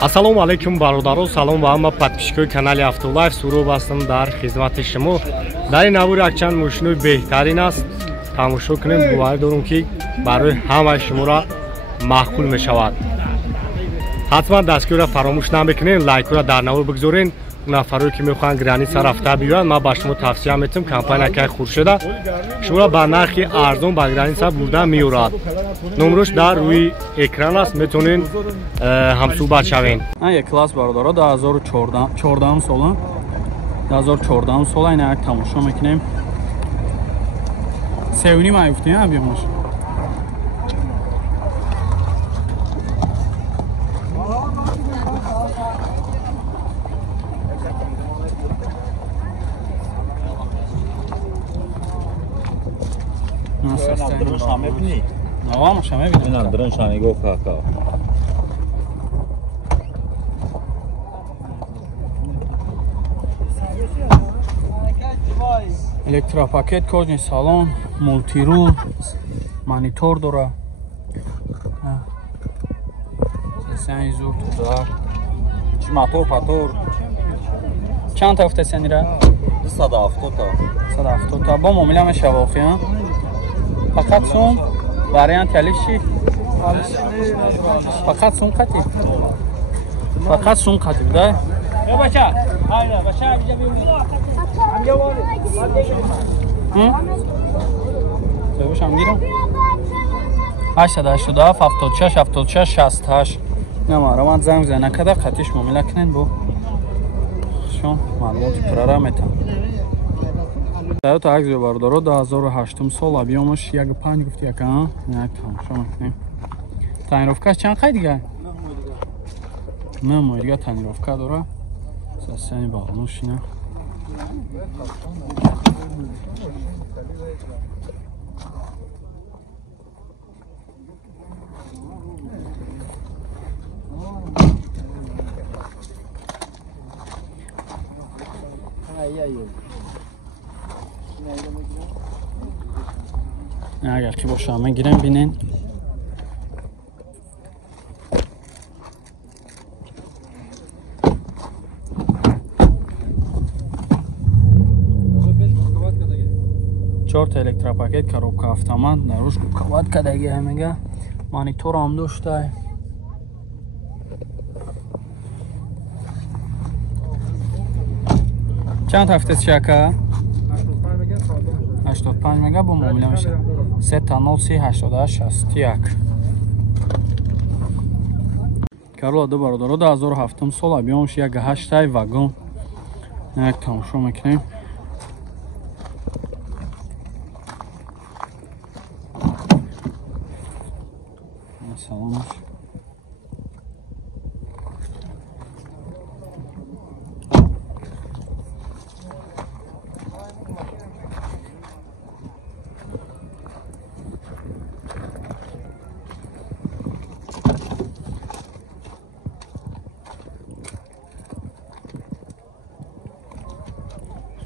Ассалому алайкум бародаро, салом ба ҳама подписчикои канали Автолайф. Сурӯб ҳастам дар хизмати шумо. Дар ин навори якчанд мошинои беҳтарин аст. Тамошо кунем, бовар дорам ки барои ҳамаи шуморо маъқул мешавад. ҳатман дастгириро фаромӯш намекунед, лайкро дар навор бигзорен. нафаре ки мехоҳанд граница рафта биёянд, ман ба шумо тавсия метавонам компанияи Хуршеда шуморо ба нархи арзон ба граница бурда меорад. номрош дар рӯи экран аст, метавонед ҳамсӯҳбат шавед. Як класс бародаро 2014 сола. 2014 сола ина як тамошо мекунем. Севни маёфтем абиёмаш. Электропакет, кожный салон, мультирул, монитор дора. Чи мотор, патор. Чанд та ҳафта сенира? 170 та. 170 та. Бо муомила мешавад, ё? Фақат сум вариант ялиши. Фақат сум қати. Фақат сум қати, да? Yo bacha. Hayır, bacha bize bir. Amca var. Hı? Söyle şam girin. 882 76 76 68. Ne var? Aman zang zana kadar qatish muomala qiling bu. Shon ma'lumot program etam. Toyota Axio bardoro 2008 sol объемаш 1.5 гуфти яка. Як тамошо мекунем. Тонировкаш чанд қай дига? Мемо дига тонировка дора. Сасяни балонуш ина. Agar ki boşalma giren binin. Чорт электропакет, коробка автомат, дорожку каваткадаги ҳамега, монитор ҳам доштай. Чанд ҳафтаси ака? 85 мега бо муомила мешавад. 3038861. Corolla do бародаро 2007 сол, объемаш 1.8 вагон. Як тамошо мекунем. Салонаш.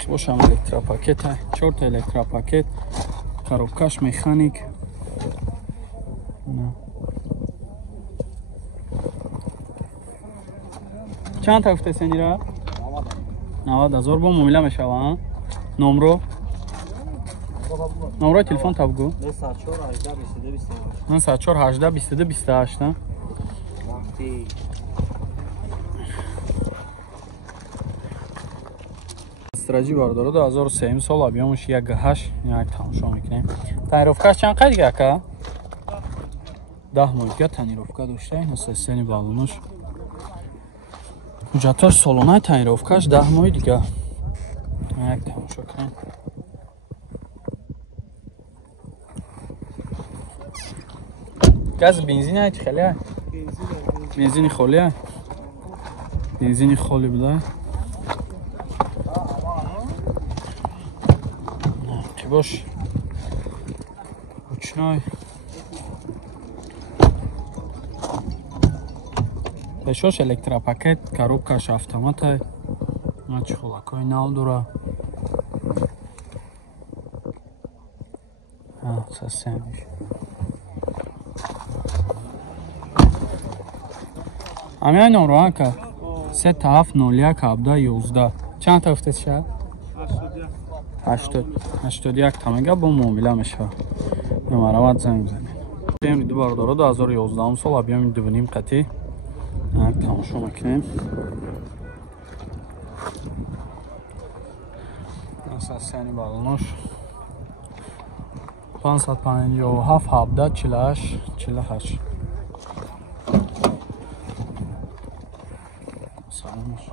Бошам электропакет, 4 электропакет, коробкаш механик. چند تا هفته سنی را؟ 90,000 با ممیله میشه و نمرو تلفن تا بگو 04 18 22 28 استراجی باردارو 2003 سال объемش 1.8 یک تماشا میکنیم. تنیروفکاش چند قد دیگه که 10 ماه دیگه تنیروفکا داشته این سنی بالونش ҳуҷҷаташ солонаи тонировкаш 10 моҳи дига. Як тамошо кунем. Газ бензин чи хали? Бензини холи? Бензини холи буда. Ки бош. Ручной. Пешош электропакет, коробкаш автомата. Чехолакои нав дора. همین نمره که 3701 چند تا افتاد شد؟ 81 تمگه با معامله میشه. نمره زنگ بزنید. این دو بارداره 2011 سال بیام دوبنیم قطعی تماشا میکنیم. اساسانی بالونش 557 17 48 48 سلامش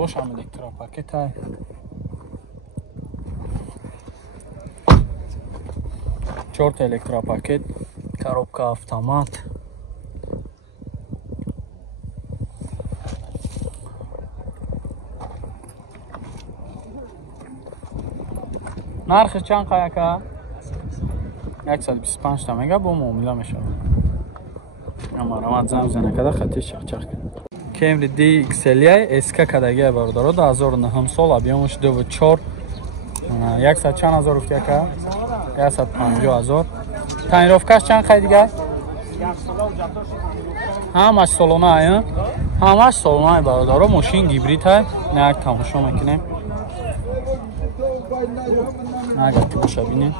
باش هم الکترا پاکت های 4 تا الکترا پاکت коробка автомат نرخش چند قایقه 125 تومن با معامله میشه. اما رمات زنگ زنه کده خطی چخ Camry DXL SK کدگی بارداره 2009 سال объемش 2.4 100 چند هزار افته که 150,000 تنیروفکش چند خیلی دیگه همش سالانه های همش سالانه بارداره ماشین گیبریت های نه یک تماشا میکنیم نه یک تماشا بینیم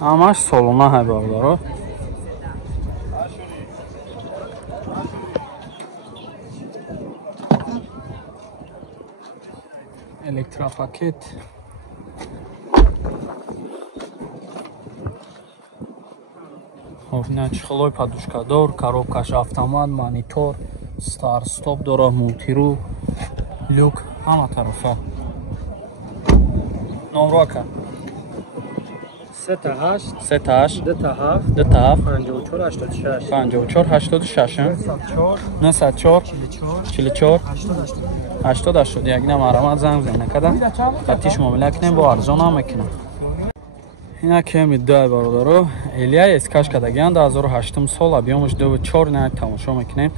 همش سالانه های بارداره الکترا پاکت چخلوی подушкадор коробкаш автомат монитор старт стоп дора мултиру люк ҳама тарафа номрока 38 27 54 86 94 44 80 یک نمره زنگ بزنید کدام خطیش معامله کنیم با ارزان هم میکنم. اینا کمی دای برادرو الیا اسکاش کدگیان 2008 سال объемش 2.4 نه تماشا میکنیم.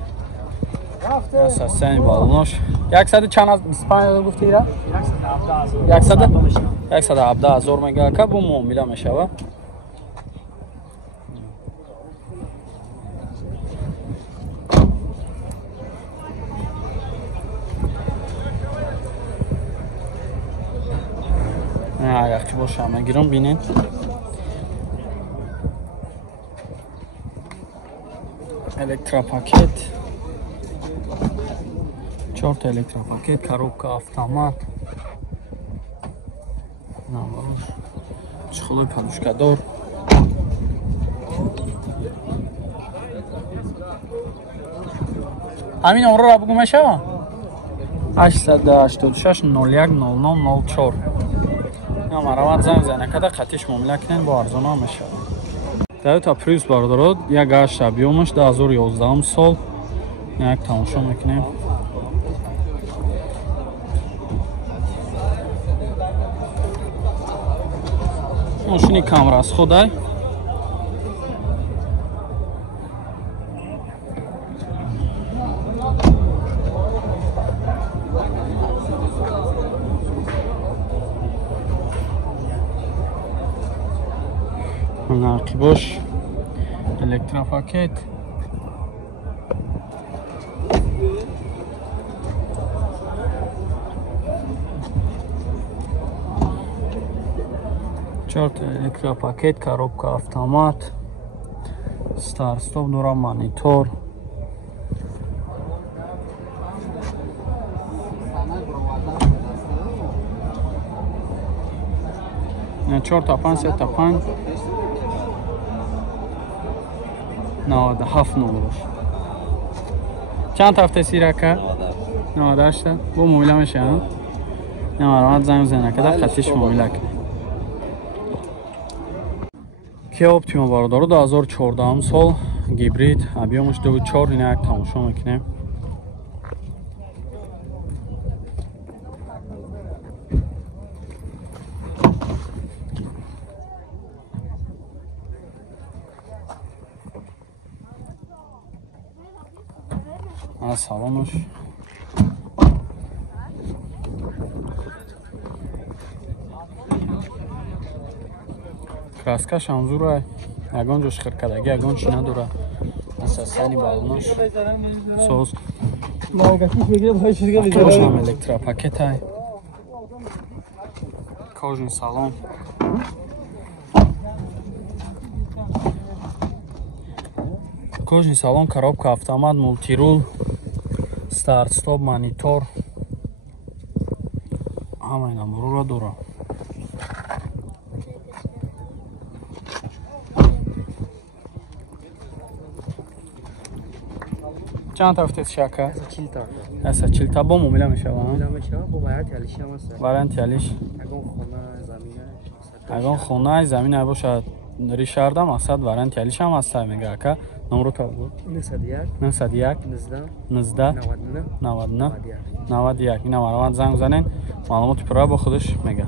اساساً بالونش 100 چند از 25 گفتی را 117,000 میگه که با معامله میشه. اگر که باشه همه گیرم بینید الکترا پاکت 4 تا الکترا پاکت коробка автомат نامروش چخلوی подушкадор همین نمره را بگو میشه 886 01 00 04 نمره زنگ زنه کده خطیش معامله کنین با ارزان ها میشه. تویوتا پریوس باردارد یک گشت объемش 2011 سال یک تماشا میکنیم. ماشینی کامر از خودای نرقیباش الکترا پاکت چارت الکترا پاکت коробка автомат старт стоп дора монитор نه 4 تا 5 3 تا 5 97 نمروش چند تا هفته سیرکه 98 با معامله میشه ها نمرات زنگ بزنه که در خطیش معامله کنه. Kia Optima بارداره 2014 سال گیبرید объемش 2.4 این یک تماشا میکنیم. салонаш. Краскаш ҳам зура, ягон ҷош хиркадаги, ягон чӣ надора. Асасани балонаш соз. Автобус ҳам электропакетай. Кожин салон. Кожин салон, коробка автомат, мультирул, старт, стоп, монитор. Ҳама ина бурура дора. چند تا افتاد شاکه؟ 40 تا. از 40 تا با مومیلا میشه با. مومیلا میشه با وارنتی علیش هم هست. وارنتی علیش. اگه خونه زمینه باشه دری شهر دام اصلا وارنتی علیش هم هست میگه که نمره تا بود. 91 19 99 91 اینا مروان زنگ زنین معلومات پرا با خودش میگه.